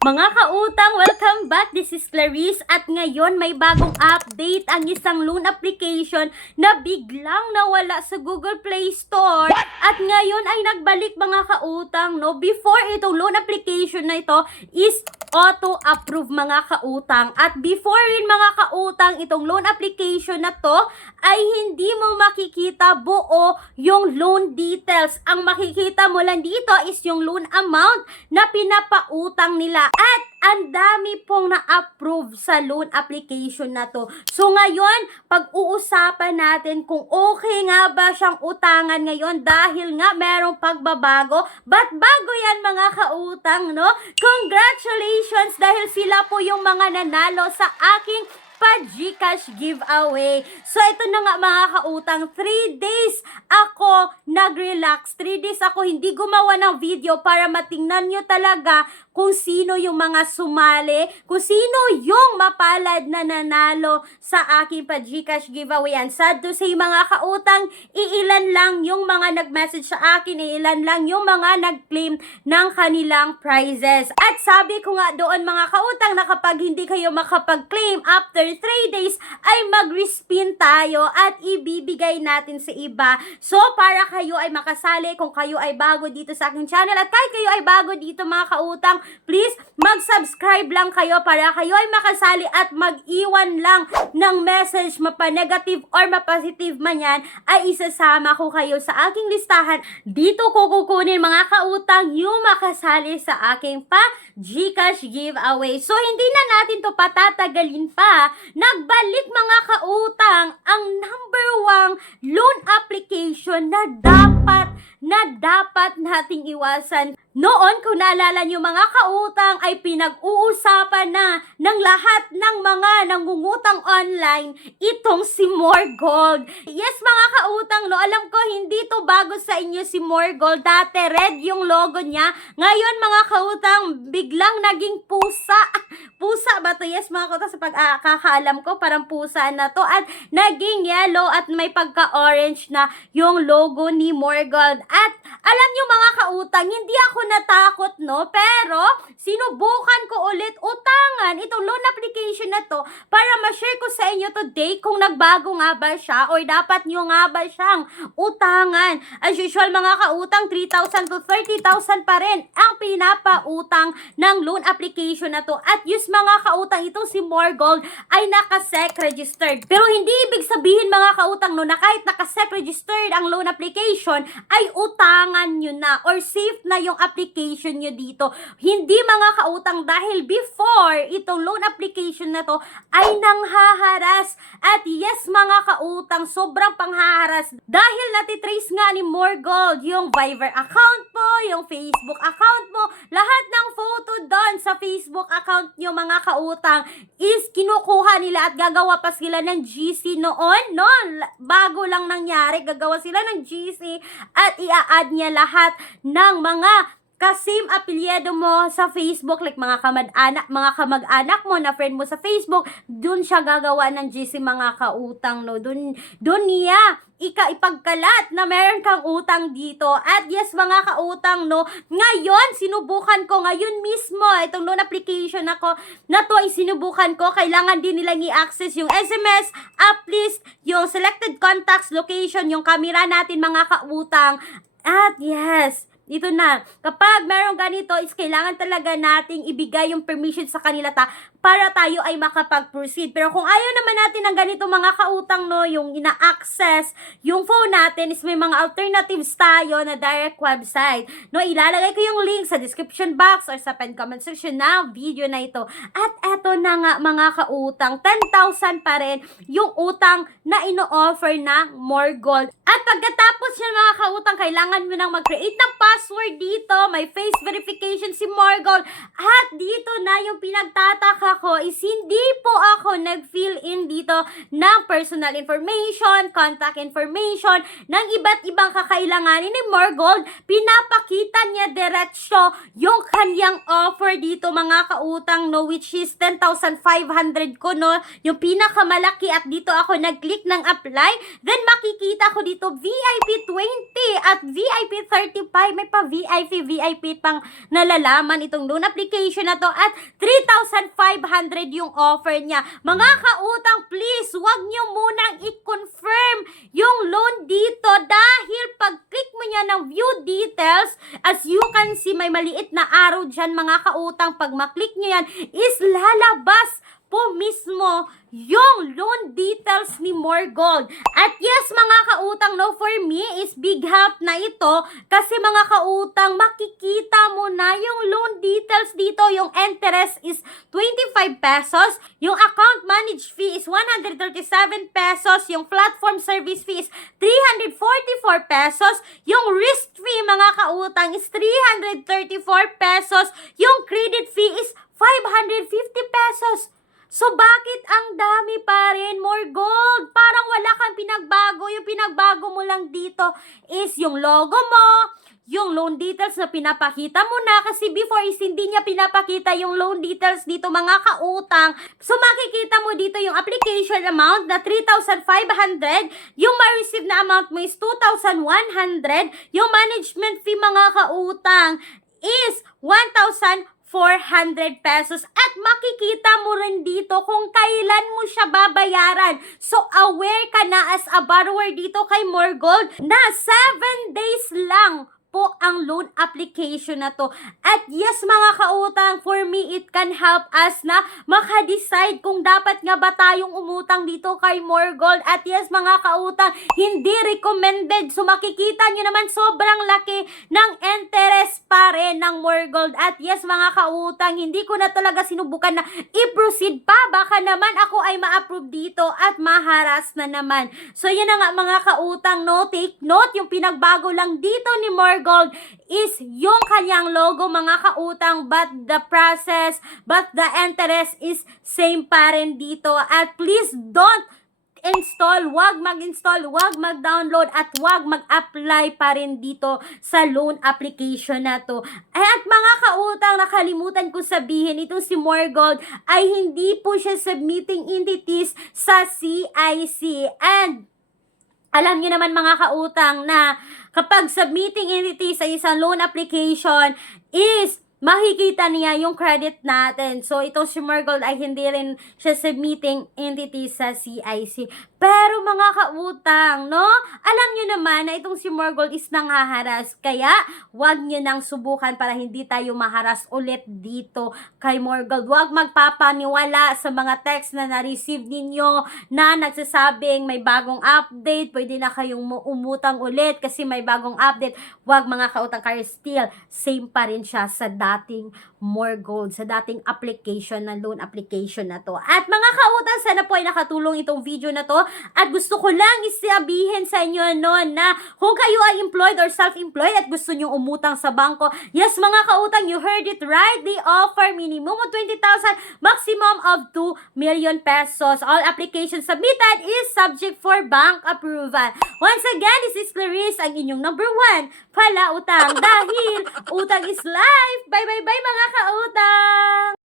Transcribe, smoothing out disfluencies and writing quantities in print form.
Mga kautang, welcome back. This is Clarice at ngayon may bagong update ang isang loan application na biglang nawala sa Google Play Store at ngayon ay nagbalik mga kautang, no? Before itong loan application na ito is auto-approve mga kautang at before rin mga kautang itong loan application na to ay hindi mo makikita buo yung loan details. Ang makikita mo lang dito is yung loan amount na pinapautang nila. At ang dami pong na-approve sa loan application na to. So ngayon, pag-uusapan natin kung okay nga ba siyang utangan ngayon dahil nga merong pagbabago. Ba't bago yan mga kautang, no? Congratulations dahil sila po yung mga nanalo sa aking pa-GCash giveaway. So, ito na nga mga kautang, 3 days ako nag-relax. 3 days ako hindi gumawa ng video para matingnan nyo talaga kung sino yung mga sumali, kung sino yung mapalad na nanalo sa aking pa-GCash giveaway. And sad to say mga kautang, iilan lang yung mga nag-message sa akin, iilan lang yung mga nag-claim ng kanilang prizes. At sabi ko nga doon mga kautang na kapag hindi kayo makapag-claim after 3 days ay mag-respin tayo at ibibigay natin sa iba. So, para kayo ay makasali, kung kayo ay bago dito sa aking channel at kahit kayo ay bago dito mga kautang, please mag-subscribe lang kayo para kayo ay makasali at mag-iwan lang ng message, mapa-negative or mapa-positive man yan, ay isasama ko kayo sa aking listahan. Dito ko kukunin mga kautang yung makasali sa aking pa-GCash giveaway. So, hindi na natin to patatagalin pa. Nagbalik mga kautang ang number 1 loan application na dapat nating iwasan. Noon, kung naalala nyo mga kautang, ay pinag-uusapan na ng lahat ng mga nangungutang online itong si Morgold. Yes mga kautang, no, alam ko hindi to bago sa inyo si Morgold. Dati red yung logo niya. Ngayon mga kautang, biglang naging pusa. Pusa ba to? Yes mga kautang, sa pagkakaalam ko, parang pusa na to. At naging yellow at may pagka-orange na yung logo ni Morgold. At alam nyo mga kautang, hindi ako natakot, no? Pero, sinubukan ko ulit utangan itong loan application na to para ma-share ko sa inyo today kung nagbago nga ba siya or dapat nyo nga ba siyang utangan. As usual mga kautang, 3,000 to 30,000 pa rin ang pinapautang ng loan application na to. At yes mga kautang, itong si Morgold ay naka-SEC registered. Pero hindi ibig sabihin mga kautang, no, na kahit naka-SEC registered ang loan application ay utangan nyo na or safe na yung application nyo dito. Hindi mga kautang dahil before itong loan application na to ay nanghaharas. At yes mga kautang, sobrang panghaharas dahil natitrace nga ni Morgold yung Viber account mo, yung Facebook account mo, lahat ng photo doon sa Facebook account nyo mga kautang is kinukuha nila at gagawa pa sila ng GC noon, no? Bago lang nangyari, gagawa sila ng GC at i-add niya lahat ng mga kasim apelyido mo sa Facebook, like mga kamag-anak mo na friend mo sa Facebook, dun siya gagawa ng GC mga kautang, no? Dun niya ipagkalat na meron kang utang dito. At yes mga kautang, no, ngayon sinubukan ko ngayon mismo itong loan application ako na to ay sinubukan ko. Kailangan din nilang i-access yung SMS, app list, yung selected contacts, location, yung camera natin mga kautang. At yes, dito na, kapag meron ganito is kailangan talaga nating ibigay yung permission sa kanila para tayo ay makapag-proceed. Pero kung ayaw naman natin ng ganito mga kautang, no, yung ina-access yung phone natin is may mga alternatives tayo na direct website. No, ilalagay ko yung link sa description box or sa pen comment section na video na ito. At eto na nga mga kautang, 10,000 pa rin yung utang na ino-offer na Morgold. At pagkatapos yan mga kautang, kailangan mo nang mag-create ng password dito, may face verification si Morgold. At dito na yung pinagtataka ko is hindi po ako nag-fill in dito ng personal information, contact information, ng iba't ibang kakailanganin ni Morgold. Pinapakita niya diretsyo yung kanyang offer dito mga kautang, no, which is 10,500 ko, no, yung pinakamalaki. At dito ako nag-click ng apply. Then makikita ko dito VIP 20 at VIP 35. May pa VIP pang nalalaman itong loan application na to at 3,500 yung offer niya. Mga kautang, please, wag nyo munang i-confirm yung loan dito dahil pag-click mo niya ng view details, as you can see, may maliit na arrow dyan mga kautang. Pag maklik nyo yan, is lalabas po mismo yung loan details ni More Gold. At yes, mga kautang, no, for me is big help na ito kasi mga kautang, makikita mo na yung loan details dito. Yung interest is 25 pesos, yung account manage fee is 137 pesos, yung platform service fee is 344 pesos, yung risk fee mga kautang is 334 pesos, yung credit fee is 550 pesos. So, bakit ang dami pa rin, More Gold? Parang wala kang pinagbago. Yung pinagbago mo lang dito is yung logo mo, yung loan details na pinapakita mo na. Kasi before is hindi niya pinapakita yung loan details dito, mga kautang. So, makikita mo dito yung application amount na 3,500. Yung ma-receive na amount mo is 2,100. Yung management fee, mga kautang, is 1,400 pesos at makikita mo rin dito kung kailan mo siya babayaran. So, aware ka na as a borrower dito kay More Gold na 7 days lang po ang loan application na to. At yes, mga kautang, for me, it can help us na makadecide kung dapat nga ba tayong umutang dito kay More Gold. At yes, mga kautang, hindi recommended. So, makikita nyo naman sobrang laki ng interest pa rin ng More Gold. At yes, mga kautang, hindi ko na talaga sinubukan na i-proceed pa. Baka naman ako ay ma-approve dito at maharas na naman. So, yan na nga, mga kautang, no? Take note, yung pinagbago lang dito ni More Gold is yung kanyang logo, mga kautang, but the process, but the interest is same pa rin dito. At please don't install, wag mag-install, wag mag-download, at wag mag-apply pa rin dito sa loan application na to. At mga kautang, nakalimutan ko sabihin, itong si More Gold ay hindi po siya submitting entities sa CIC. And alam niyo naman, mga kautang, na kapag submitting entity sa isang loan application is makikita niya yung credit natin. So, itong si More Gold ay hindi rin siya submitting entity sa CIC. Pero mga kautang, no? Alam nyo naman na itong si More Gold is nanghaharas. Kaya, wag nyo nang subukan para hindi tayo maharas ulit dito kay More Gold. Wag magpapaniwala sa mga text na na-receive ninyo na nagsasabing may bagong update, pwede na kayong umutang ulit kasi may bagong update. Wag, mga kautang, kaya still, same pa rin siya sa dating More Gold, sa dating application na loan application na to. At mga kautang, sana po ay nakatulong itong video na to. At gusto ko lang isabihin sa inyo noon na kung kayo ay employed or self-employed at gusto nyo umutang sa bangko, yes, mga kautang, you heard it right. They offer minimum of 20,000, maximum of 2 million pesos. All applications submitted is subject for bank approval. Once again, this is Clarice, ang inyong number 1 pala utang dahil utang is life. Bye, mga kautang!